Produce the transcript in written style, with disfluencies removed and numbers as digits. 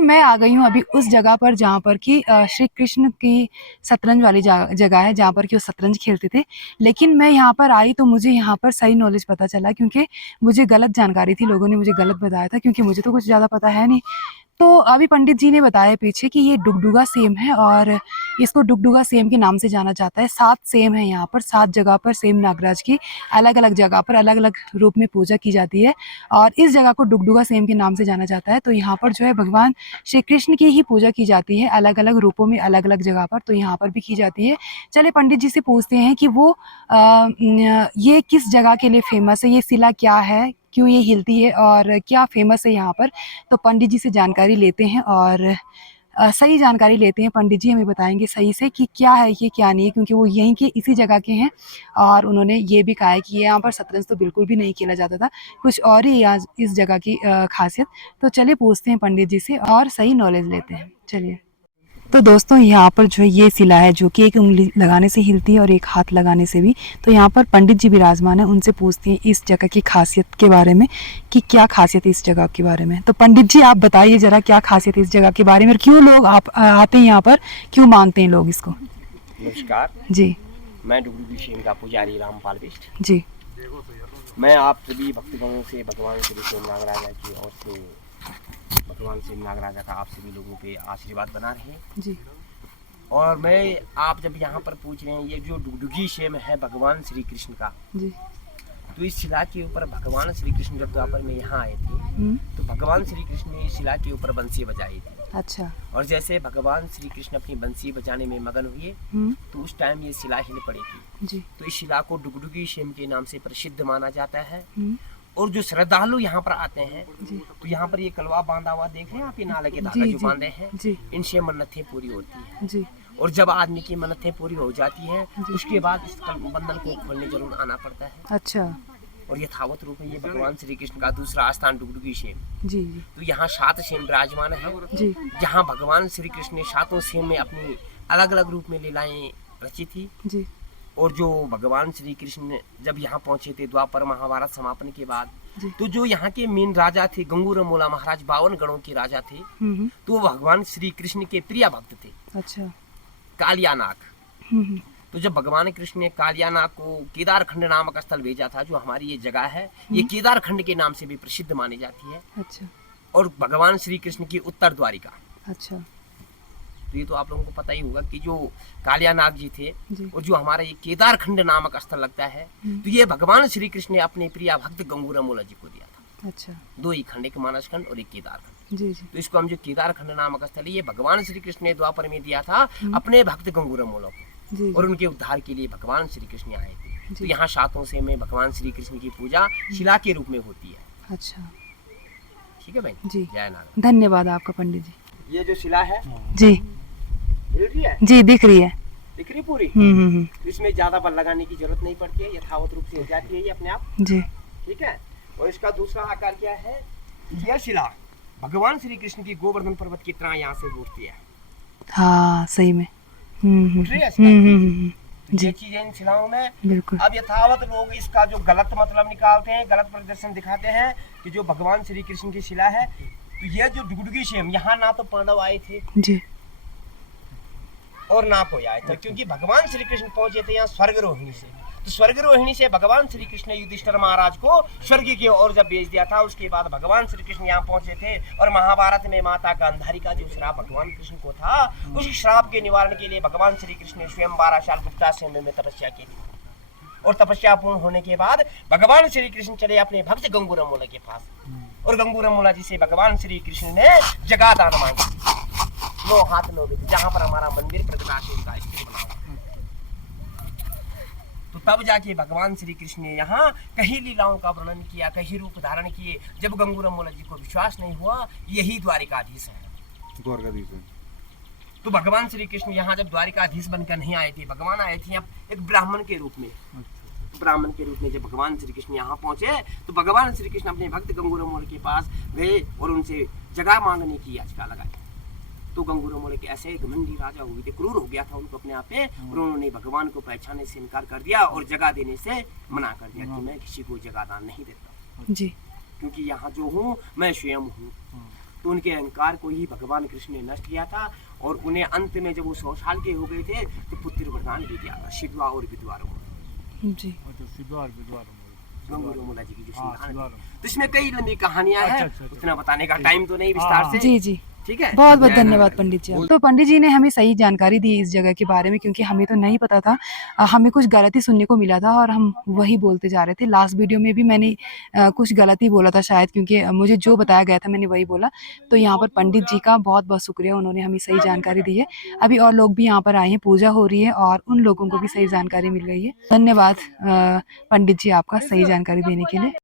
दोस्तों मैं आ गई हूँ अभी उस जगह पर जहाँ पर कि श्री कृष्ण की शतरंज वाली जगह है, जहाँ पर कि वो शतरंज खेलते थे। लेकिन मैं यहाँ पर आई तो मुझे यहाँ पर सही नॉलेज पता चला, क्योंकि मुझे गलत जानकारी थी, लोगों ने मुझे गलत बताया था, क्योंकि मुझे तो कुछ ज़्यादा पता है नहीं। तो अभी पंडित जी ने बताया पीछे कि ये डुगडुगा सेम है और इसको डुगडुगा सेम के नाम से जाना जाता है। 7 सेम है यहाँ पर, 7 जगह पर सेम नागराज की अलग अलग जगह पर अलग अलग रूप में पूजा की जाती है और इस जगह को डुगडुगा सेम के नाम से जाना जाता है। तो यहाँ पर जो है भगवान श्री कृष्ण की ही पूजा की जाती है अलग अलग रूपों में अलग अलग जगह पर, तो यहाँ पर भी की जाती है। चलिए पंडित जी से पूछते हैं कि वो ये किस जगह के लिए फेमस है, ये शिला क्या है, क्यों ये हिलती है और क्या फेमस है यहाँ पर। तो पंडित जी से जानकारी लेते हैं और सही जानकारी लेते हैं। पंडित जी हमें बताएंगे सही से कि क्या है ये क्या नहीं है, क्योंकि वो यहीं के इसी जगह के हैं और उन्होंने ये भी कहा है कि यहाँ पर शतरंज तो बिल्कुल भी नहीं खेला जाता था, कुछ और ही यहाँ इस जगह की खासियत। तो चलिए पूछते हैं पंडित जी से और सही नॉलेज लेते हैं। चलिए तो दोस्तों यहाँ पर जो है ये शिला है जो कि एक उंगली लगाने से हिलती है और एक हाथ लगाने से भी। तो यहाँ पर पंडित जी विराजमान है, उनसे पूछते हैं इस जगह की खासियत के बारे में कि क्या खासियत है इस जगह के बारे में। तो पंडित जी आप बताइए जरा क्या खासियत है इस जगह के बारे में और क्यों लोग आप आते हैं यहाँ पर, क्यों मानते हैं लोग इसको। नमस्कार जी मैं डुगडुगी सेन का पुजारी रामपाल बिष्ट। जी मैं आप सभी भक्तगणों से भगवान श्री कृष्ण नागराजा की ओर से भगवान श्री नागराजा का आप सभी लोगों पे आशीर्वाद बना रहे। जी और मैं आप जब यहाँ पर पूछ रहे हैं ये जो डुगडुगी सेम है भगवान श्री कृष्ण का, जी तो इस शिला के ऊपर भगवान श्री कृष्ण जब द्वापर में यहाँ आए थे तो भगवान श्री कृष्ण ने इस शिला के ऊपर बंसी बजाई थी। अच्छा। और जैसे भगवान श्री कृष्ण अपनी बंसी बजाने में मगन हुए तो उस टाइम ये शिला हिल पड़ी थी। जी तो इस शिला को डुगडुगी सेम के नाम से प्रसिद्ध माना जाता है। और जो श्रद्धालु यहाँ पर आते हैं तो यहाँ पर ये कलवा बांधा हुआ देख रहे हैं आप, ये नाले के धागा जो बांधे हैं इनसे मन्नतें पूरी होती है जी। और जब आदमी की मन्नतें पूरी हो जाती है उसके बाद इस बंधन को खोलने जरूर आना पड़ता है। अच्छा। और यथावत रूप में ये भगवान श्री कृष्ण का दूसरा स्थान डुगडुगी सेम। जी तो यहाँ 7 सेम विराजमान है जी। जहाँ भगवान श्री कृष्ण ने 7 सेम में अपनी अलग अलग रूप में लीलाएं रची थी। जी। और जो भगवान श्री कृष्ण जब यहाँ पहुंचे थे द्वापर महाभारत समापन के बाद, तो जो यहाँ के मेन राजा थे गंगूरमोला महाराज 52 गणों के राजा थे, तो वो भगवान श्री कृष्ण के प्रिय भक्त थे। अच्छा। कालियानाग। तो जब भगवान कृष्ण ने कालियानाग को केदारखंड नामक स्थल भेजा था, जो हमारी ये जगह है ये केदारखंड के नाम से भी प्रसिद्ध मानी जाती है। अच्छा। और भगवान श्री कृष्ण की उत्तर द्वारिका। अच्छा। तो ये तो आप लोगों को पता ही होगा कि जो कालियानाग जी थे और जो हमारा ये केदारखंड नामक स्थल लगता है, तो ये भगवान श्री कृष्ण ने अपने प्रिय भक्त गंगूरमोला जी को दिया था। अच्छा। 2 ही खंड, एक मानस खंड और एक केदारखंड। जी जी। तो इसको हम जो केदारखंड नामक स्थल है ये भगवान श्री कृष्ण ने द्वापर में दिया था अपने भक्त गंगूरमोला को, और उनके उद्धार के लिए भगवान श्री कृष्ण आए थे। तो यहाँ 7 से में भगवान श्री कृष्ण की पूजा शिला के रूप में होती है। अच्छा ठीक है भाई जी। जय नारायण। धन्यवाद आपका पंडित जी। ये जो शिला है जी जी दिख रही है, दिख रही पूरी। इसमें ज्यादा बल लगाने की जरूरत नहीं पड़ती है, यथावत रूप से हो जाती है ये अपने आप जी। ठीक है। और इसका दूसरा आकार क्या है, यह शिला भगवान श्री कृष्ण की गोवर्धन पर्वत की तरह यहाँ से उठती है। हाँ सही में। ये चीजें इन शिलाओं में बिल्कुल। अब यथावत लोग इसका जो गलत मतलब निकालते हैं, गलत प्रदर्शन दिखाते हैं कि जो भगवान श्री कृष्ण की शिला है, तो ये जो डुगडुगी सेम यहाँ ना तो पांडव आए थे जी और ना कोई आया था, क्योंकि भगवान श्री कृष्ण पहुंचे थे यहाँ स्वर्ग रोहिणी से। तो स्वर्ग रोहिणी से भगवान श्री कृष्ण ने युधिष्ठिर महाराज को स्वर्ग की ओर जब भेज दिया था, उसके बाद भगवान श्री कृष्ण यहाँ पहुंचे थे। और महाभारत में माता गांधारी का जो श्राप भगवान कृष्ण को था, उस श्राप के निवारण के लिए भगवान श्री कृष्ण ने स्वयं 12 साल गुप्ताश्रम में तपस्या की थी। और तपस्या पूर्ण होने के बाद भगवान श्री कृष्ण चले अपने भक्त गंगूरमोला के पास, और गंगूरमोला जी से भगवान श्री कृष्ण ने जगह दान मांगी 9 हाथ 9 विधि, जहाँ पर हमारा मंदिर प्रतिष्ठित का स्थिर बना हुआ। तो तब जाके भगवान श्री कृष्ण ने यहाँ कई लीलाओं का वर्णन किया, कई रूप धारण किए। जब गंगूरमोला जी को विश्वास नहीं हुआ, यही द्वारिकाधीश है। तो भगवान श्री कृष्ण यहाँ जब द्वारिकाधीश बनकर नहीं आए थे, भगवान आए थे एक ब्राह्मण के रूप में। ब्राह्मण के रूप में जब भगवान श्री कृष्ण यहाँ पहुंचे, तो भगवान श्री कृष्ण अपने भक्त गंगूरमोला के पास गए और उनसे जगह मांगने की याचिका लगाई। तो गंगूरमोला के ऐसे घमंडी राजा हुए थे, क्रूर हो गया था उनको अपने आप पे, और उन्होंने भगवान को पहचानने से इनकार कर दिया और जगह देने से मना कर दिया कि मैं किसी को जगह दान नहीं देता जी, क्योंकि यहाँ जो हूँ मैं स्वयं हूँ। तो उनके अहंकार को ही भगवान कृष्ण ने नष्ट किया था और उन्हें अंत में जब वो 100 साल के हो गए थे तो पुत्र वरदान भी दिया था सिद्धवा और विद्वारों जी गंगूरोमोला जी की जो हाँ, सिद्धांत सिद्धार्थ। है। तो इसमें कई लंबी कहानियां हैं, अच्छा, अच्छा। उतना बताने का टाइम तो नहीं विस्तार से, जी जी ठीक है। बहुत बहुत धन्यवाद पंडित जी। तो पंडित जी ने हमें सही जानकारी दी इस जगह के बारे में, क्योंकि हमें तो नहीं पता था। हमें कुछ गलती सुनने को मिला था और हम वही बोलते जा रहे थे। लास्ट वीडियो में भी मैंने कुछ गलती बोला था शायद, क्योंकि मुझे जो बताया गया था मैंने वही बोला। तो यहाँ पर पंडित जी का बहुत बहुत शुक्रिया, उन्होंने हमें सही जानकारी दी है। अभी और लोग भी यहाँ पर आए हैं, पूजा हो रही है और उन लोगों को भी सही जानकारी मिल गई है। धन्यवाद पंडित जी आपका सही जानकारी देने के लिए।